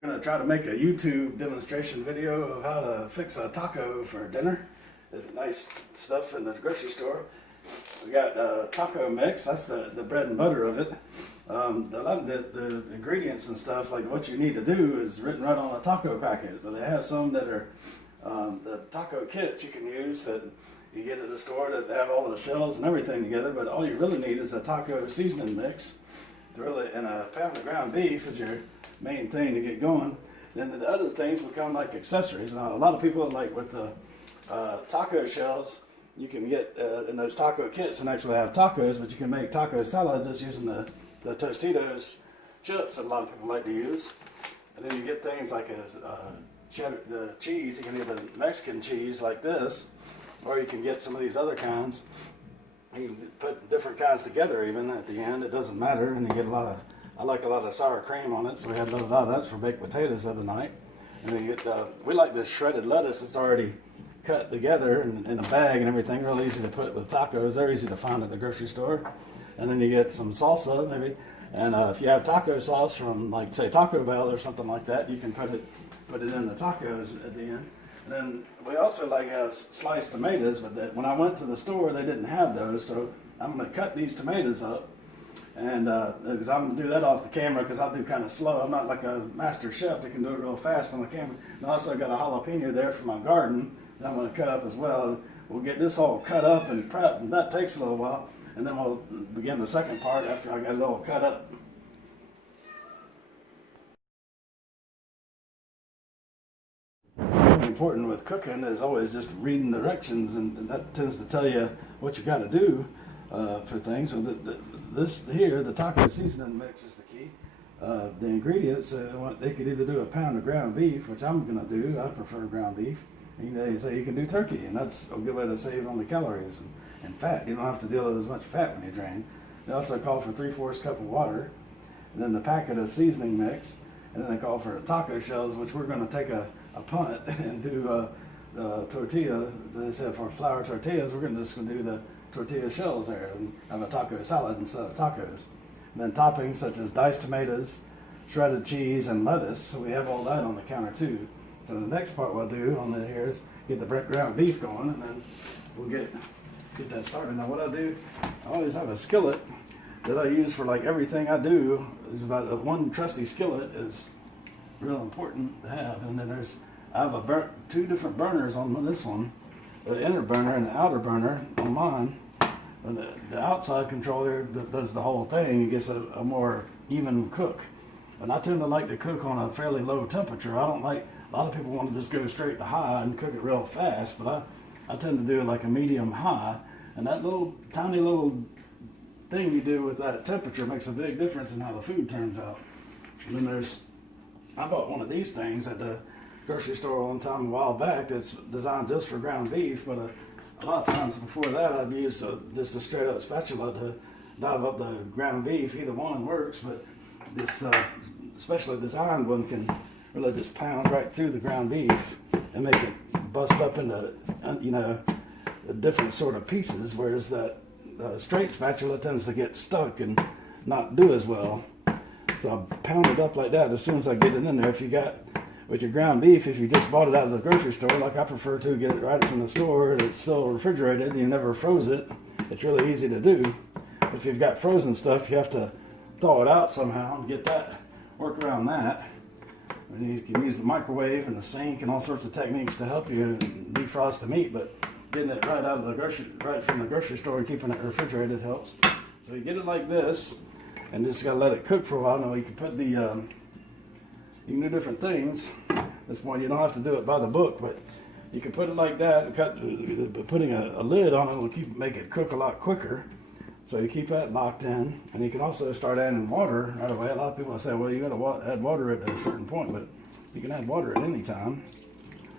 I'm gonna try to make a YouTube demonstration video of how to fix a taco for dinner. It's nice stuff in the grocery store. We got taco mix. That's the bread and butter of it. A lot of the ingredients and stuff, like what you need to do, is written right on the taco packet. But they have some that are the taco kits you can use that you get at the store that have all the shells and everything together. But all you really need is a taco seasoning mix. Really, and a pound of ground beef is your main thing to get going. Then the other things become like accessories. Now, a lot of people, like with the taco shells, you can get in those taco kits and actually have tacos, but you can make taco salad just using the Tostitos chips that a lot of people like to use. And then you get things like cheddar, the cheese. You can get the Mexican cheese like this, or you can get some of these other kinds. You can put different kinds together even at the end. It doesn't matter. And you get I like a lot of sour cream on it, so we had a lot of that for baked potatoes the other night. And then you get we like this shredded lettuce. It's already cut together in a bag and everything. Real easy to put with tacos. They're easy to find at the grocery store. And then you get some salsa maybe. And if you have taco sauce from, like, say, Taco Bell or something like that, you can put it in the tacos at the end. And then we also like have sliced tomatoes, but when I went to the store, they didn't have those. So I'm going to cut these tomatoes up, and because I'm going to do that off the camera, because I'll do kind of slow. I'm not like a master chef that can do it real fast on the camera. And I also got a jalapeno there from my garden that I'm going to cut up as well. And we'll get this all cut up and prepped, and that takes a little while. And then we'll begin the second part after I got it all cut up. Important with cooking is always just reading directions, and that tends to tell you what you got to do for things. So this here, the taco seasoning mix, is the key. The ingredients, they could either do a pound of ground beef, which I'm going to do. I prefer ground beef. And they say you can do turkey, and that's a good way to save on the calories and fat. You don't have to deal with as much fat when you drain. They also call for 3/4 cup of water, and then the packet of seasoning mix, and then they call for taco shells, which we're going to take a punt and do tortilla. They said for flour tortillas, we're just going to do the tortilla shells there and have a taco salad instead of tacos. And then toppings such as diced tomatoes, shredded cheese, and lettuce. So we have all that on the counter too. So the next part we'll do on here is get the ground beef going, and then we'll get that started. Now what I do, I always have a skillet that I use for like everything I do. Is about one trusty skillet is real important to have, and then I have two different burners on this one, the inner burner and the outer burner on mine. And the outside controller that does the whole thing, it gets a more even cook. And I tend to like to cook on a fairly low temperature. I don't like, a lot of people want to just go straight to high and cook it real fast, but I tend to do it like a medium high. And that tiny little thing you do with that temperature makes a big difference in how the food turns out. And then I bought one of these things at the grocery store one time a while back that's designed just for ground beef, but a lot of times before that I've used just a straight up spatula to dive up the ground beef. Either one works, but this specially designed one can really just pound right through the ground beef and make it bust up into the different sort of pieces, whereas that straight spatula tends to get stuck and not do as well. So I pound it up like that as soon as I get it in there. If you got, with your ground beef, if you just bought it out of the grocery store, like I prefer to, get it right from the store, and it's still refrigerated, and you never froze it, it's really easy to do. But if you've got frozen stuff, you have to thaw it out somehow and work around that. And you can use the microwave and the sink and all sorts of techniques to help you defrost the meat, but getting it right from the grocery store and keeping it refrigerated helps. So you get it like this, and just gotta let it cook for a while. Now you can put you can do different things. At this point, you don't have to do it by the book, but you can put it like that and putting a lid on it will make it cook a lot quicker. So you keep that locked in, and you can also start adding water right away. A lot of people say, well, you got to add water at a certain point, but you can add water at any time.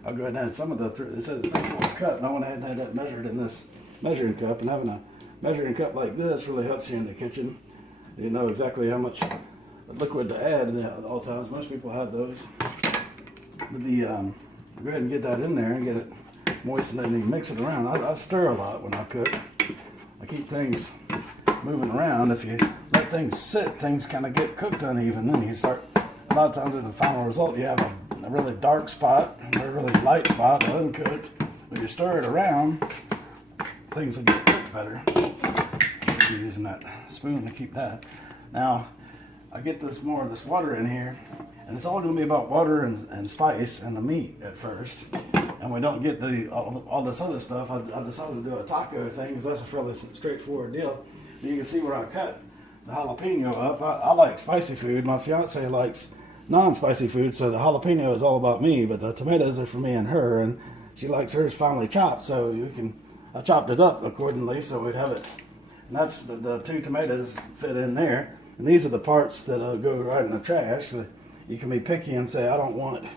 I'll go ahead and add some of it says 3/4 cup, and I went ahead and had that measured in this measuring cup. And having a measuring cup like this really helps you in the kitchen. You know exactly how much liquid to add at all times. Most people have those. But go ahead and get that in there and get it moistened, and you mix it around. I stir a lot when I cook. I keep things moving around. If you let things sit, things kind of get cooked uneven. Then you start, a lot of times in the final result, you have a really dark spot, a really light spot, uncooked. When you stir it around, things will get cooked better. You're using that spoon to keep that. Now, I get more of this water in here, and it's all going to be about water and spice and the meat at first. And we don't get all this other stuff. I decided to do a taco thing because that's a fairly straightforward deal. You can see where I cut the jalapeno up. I like spicy food. My fiance likes non-spicy food, so the jalapeno is all about me, but the tomatoes are for me and her, and she likes hers finely chopped, so I chopped it up accordingly so we'd have it. And that's the 2 tomatoes fit in there. And these are the parts that go right in the trash. You can be picky and say, I don't want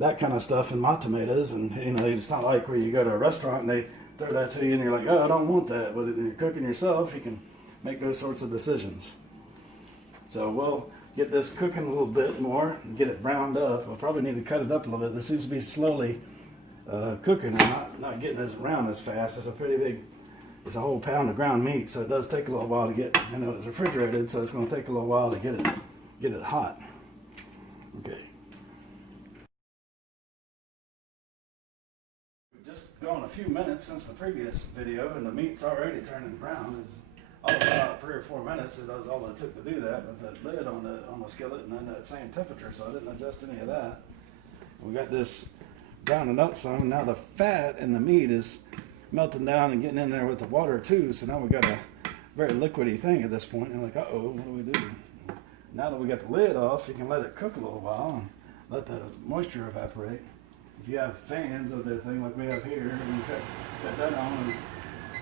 that kind of stuff in my tomatoes, and it's not like where you go to a restaurant and they throw that to you and you're like, oh, I don't want that. But when you're cooking yourself, you can make those sorts of decisions. So we'll get this cooking a little bit more and get it browned up. We'll probably need to cut it up a little bit. This seems to be slowly cooking and not getting as brown as fast. It's a whole pound of ground meat, so it does take a little while to get. It's refrigerated, so it's going to take a little while to get it hot. Okay. Just gone a few minutes since the previous video, and the meat's already turning brown. It's all about 3 or 4 minutes. It does all it took to do that with the lid on the skillet and then that same temperature, so I didn't adjust any of that. We got this browning up some. Now the fat in the meat is melting down and getting in there with the water too, so now we got a very liquidy thing at this point. And like, uh-oh, what do we do? Now that we got the lid off, you can let it cook a little while and let the moisture evaporate. If you have fans of the thing like we have here, and you cut that on, and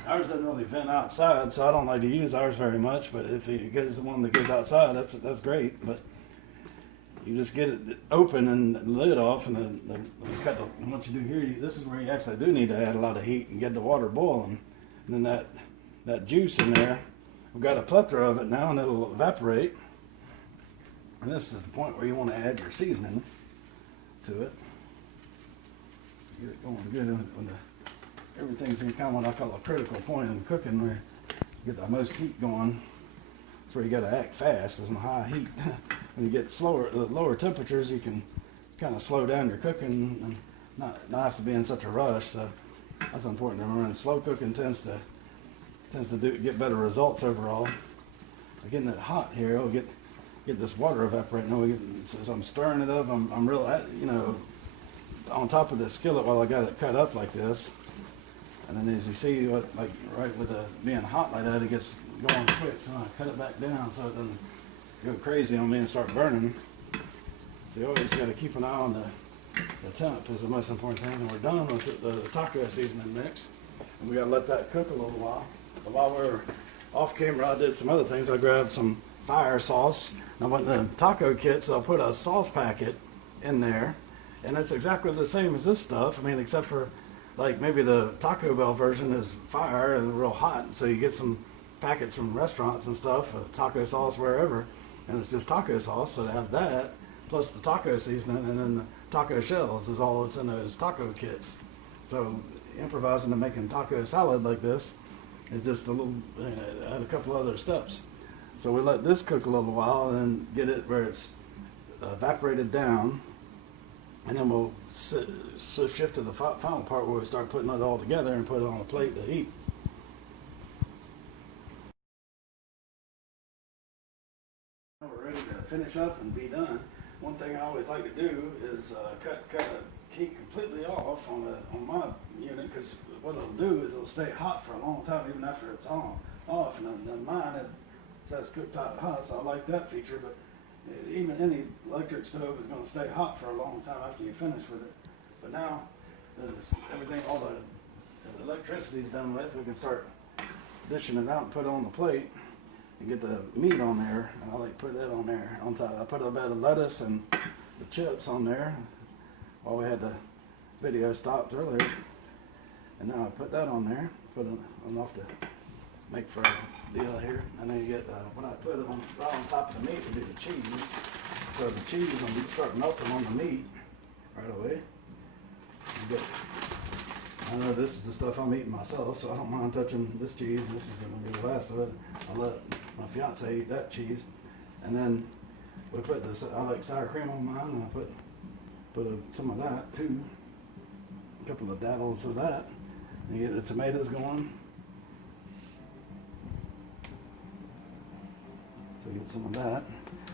ours doesn't really vent outside, so I don't like to use ours very much, but if you get the one that goes outside, that's great. But you just get it open and the lid off, and then what you do here, this is where you actually do need to add a lot of heat and get the water boiling. And then that juice in there, we've got a plethora of it now, and it'll evaporate. And this is the point where you want to add your seasoning to it. Get it going good when everything's in kind of what I call a critical point in cooking, where you get the most heat going. That's where you got to act fast, is in high heat. When you get lower temperatures, you can kind of slow down your cooking and not have to be in such a rush. So that's important to remember. And slow cooking tends to get better results overall. Getting it hot here, it'll get this water evaporating. So I'm stirring it up. I'm real, on top of the skillet while I got it cut up like this. And then as you see, right with it being hot like that, it gets going quick. So I cut it back down so it doesn't go crazy on me and start burning. So you always got to keep an eye on the temp is the most important thing. And we're done with the taco seasoning mix. And we got to let that cook a little while. But while we're off camera, I did some other things. I grabbed some fire sauce. And I went to the taco kit, so I put a sauce packet in there. And it's exactly the same as this stuff. I mean, except for like maybe the Taco Bell version is fire and real hot. So you get some packets from restaurants and stuff, taco sauce wherever, and it's just taco sauce. So to have that, plus the taco seasoning, and then the taco shells is all that's in those taco kits. So improvising and making taco salad like this is just a little, add a couple other steps. So we let this cook a little while and then get it where it's evaporated down. And then we'll shift to the final part where we start putting it all together and put it on a plate to eat. We're ready to finish up and be done. One thing I always like to do is cut a heat completely off on my unit, because what it'll do is it'll stay hot for a long time even after it's off. And then mine, it says cooktop hot, so I like that feature. But even any electric stove is going to stay hot for a long time after you finish with it. But now everything, all the electricity is done with, we can start dishing it out and put it on the plate and get the meat on there. And I like to put that on there on top. I put a bit of lettuce and the chips on there while we had the video stopped earlier. And now I put that on there, put it enough to make for a deal here. And then you get, when I put it right on top of the meat, will be the cheese. So the cheese will start melting on the meat right away. I know this is the stuff I'm eating myself, so I don't mind touching this cheese. This is going to be the last of it. I'll let my fiance eat that cheese. And then we put this. I like sour cream on mine, and I put some of that too. A couple of daddles of that. And you get the tomatoes going. So you get some of that.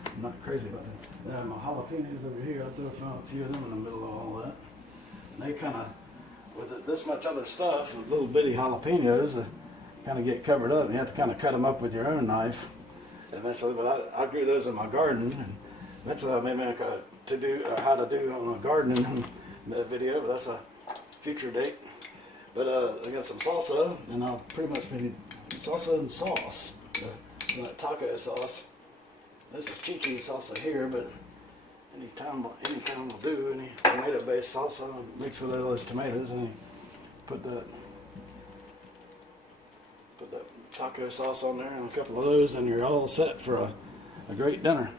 I'm not crazy about that. My jalapenos over here, I threw a few of them in the middle of all that. And they kind of, with this much other stuff, little bitty jalapenos, kind of get covered up. And you have to kind of cut them up with your own knife eventually. But I grew those in my garden. And eventually I may make a how to do on a gardening video, but that's a future date. But I got some salsa, and I'll pretty much be salsa and sauce. That taco sauce. This is Kiki salsa here, but any kind will do. Any tomato-based salsa, mix with all those tomatoes, and you put that taco sauce on there, and a couple of those, and you're all set for a great dinner.